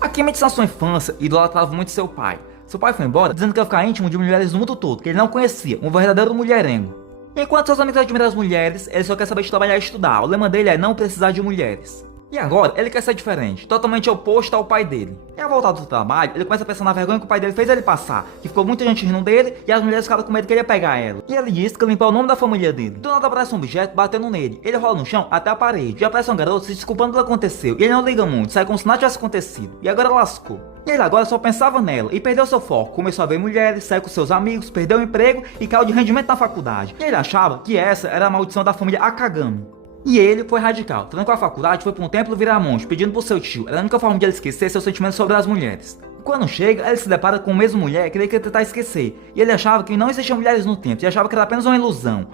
Akimichi na sua infância idolatrava muito seu pai. Seu pai foi embora dizendo que ia ficar íntimo de mulheres do mundo todo, que ele não conhecia, um verdadeiro mulherengo. Enquanto seus amigos admiram as mulheres, ele só quer saber de trabalhar e estudar. O lema dele é não precisar de mulheres. E agora, ele quer ser diferente, totalmente oposto ao pai dele. E ao voltar do trabalho, ele começa a pensar na vergonha que o pai dele fez ele passar, que ficou muita gente rindo dele e as mulheres ficaram com medo que ele ia pegar ela. E ele disse que ia limpar o nome da família dele. Do nada aparece um objeto batendo nele, ele rola no chão até a parede, e aparece um garoto se desculpando pelo que aconteceu, e ele não liga muito, sai como se nada tivesse acontecido, e agora lascou. E ele agora só pensava nela, e perdeu seu foco, começou a ver mulheres, saiu com seus amigos, perdeu o emprego e caiu de rendimento na faculdade. E ele achava que essa era a maldição da família Akagami. E ele foi radical, trancou a faculdade e foi para um templo virar monge, pedindo pro seu tio. Era a única forma de ele esquecer seus sentimentos sobre as mulheres. E quando chega, ele se depara com a mesma mulher que ele queria tentar esquecer. E ele achava que não existiam mulheres no templo, e achava que era apenas uma ilusão.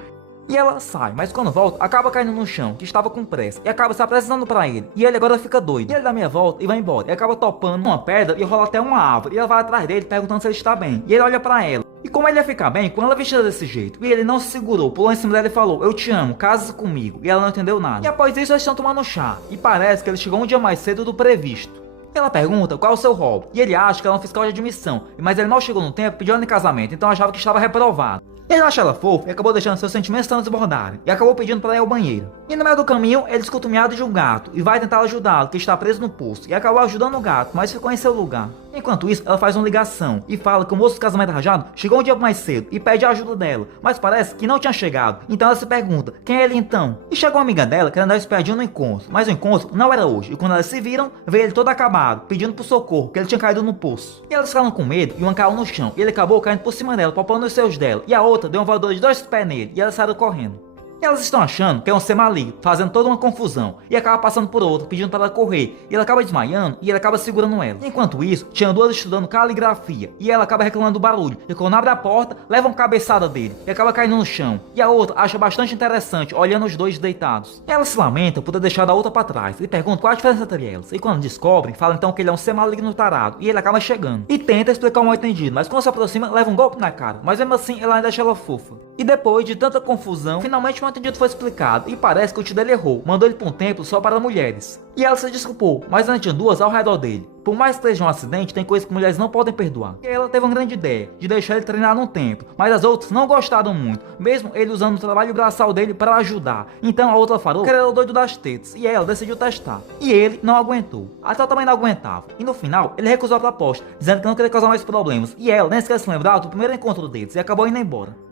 E ela sai, mas quando volta, acaba caindo no chão, que estava com pressa, e acaba se apresentando pra ele. E ele agora fica doido. E ele dá meia volta e vai embora. E acaba topando uma pedra e rola até uma árvore. E ela vai atrás dele, perguntando se ele está bem. E ele olha pra ela. E como ele ia ficar bem com ela vestida desse jeito? E ele não se segurou, pulou em cima dela e falou: eu te amo, casa comigo. E ela não entendeu nada. E após isso eles estão tomando chá. E parece que ele chegou um dia mais cedo do previsto. Ela pergunta qual é o seu hobby. E ele acha que ela é um fiscal de admissão. Mas ele mal chegou no tempo, pediu ela em casamento, então achava que estava reprovado. Ele acha ela fofa e acabou deixando seus sentimentos transbordarem. E acabou pedindo para ir ao banheiro. E no meio do caminho, ele escuta o miado de um gato e vai tentar ajudá-lo, que está preso no poço. E acabou ajudando o gato, mas ficou em seu lugar. Enquanto isso, ela faz uma ligação e fala que o moço do casamento arranjado chegou um dia mais cedo e pede a ajuda dela. Mas parece que não tinha chegado. Então ela se pergunta, quem é ele então? E chegou uma amiga dela querendo dar espiadinho no encontro. Mas o encontro não era hoje. E quando elas se viram, veio ele todo acabado, pedindo por socorro, que ele tinha caído no poço. E elas ficaram com medo e uma caiu no chão. E ele acabou caindo por cima dela, palpando os seios dela. E a outra deu uma voadora de 2 pés nele. E elas saíram correndo. E elas estão achando que é um ser maligno, fazendo toda uma confusão. E acaba passando por outra, pedindo para ela correr. E ela acaba desmaiando e ele acaba segurando ela. Enquanto isso, tinha duas estudando caligrafia. E ela acaba reclamando do barulho. E quando abre a porta, leva uma cabeçada dele. E acaba caindo no chão. E a outra acha bastante interessante, olhando os dois deitados. E ela se lamenta por ter deixado a outra para trás. E pergunta qual a diferença entre elas. E quando descobrem, fala então que ele é um ser maligno tarado. E ele acaba chegando. E tenta explicar o mal entendido. Mas quando se aproxima, leva um golpe na cara. Mas mesmo assim, ela ainda acha ela fofa. E depois de tanta confusão, finalmente o entendido foi explicado, e parece que o tio dele errou, mandou ele para um templo só para mulheres. E ela se desculpou, mas ainda tinha duas ao redor dele. Por mais que seja um acidente, tem coisas que mulheres não podem perdoar. E ela teve uma grande ideia, de deixar ele treinar num templo, mas as outras não gostaram muito, mesmo ele usando o trabalho braçal dele para ajudar. Então a outra falou que era o doido das tetas, e ela decidiu testar. E ele não aguentou, a tal também não aguentava. E no final, ele recusou a proposta, dizendo que não queria causar mais problemas. E ela nem sequer se lembrava do primeiro encontro deles, e acabou indo embora.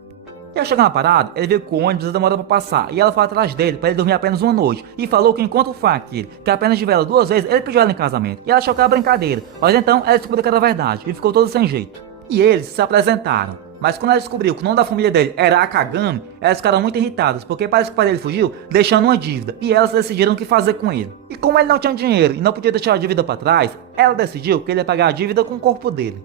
E ao chegar na parada, ele viu que o ônibus demorou pra passar, e ela foi atrás dele pra ele dormir apenas uma noite, e falou que o encontro foi aquele, que apenas de vela 2 vezes ele pediu ela em casamento, e ela achou que era brincadeira, mas então ela descobriu que era verdade, e ficou todo sem jeito. E eles se apresentaram, mas quando ela descobriu que o nome da família dele era Akagami, elas ficaram muito irritadas, porque parece que o pai dele fugiu, deixando uma dívida, e elas decidiram o que fazer com ele. E como ele não tinha dinheiro e não podia deixar a dívida pra trás, ela decidiu que ele ia pagar a dívida com o corpo dele.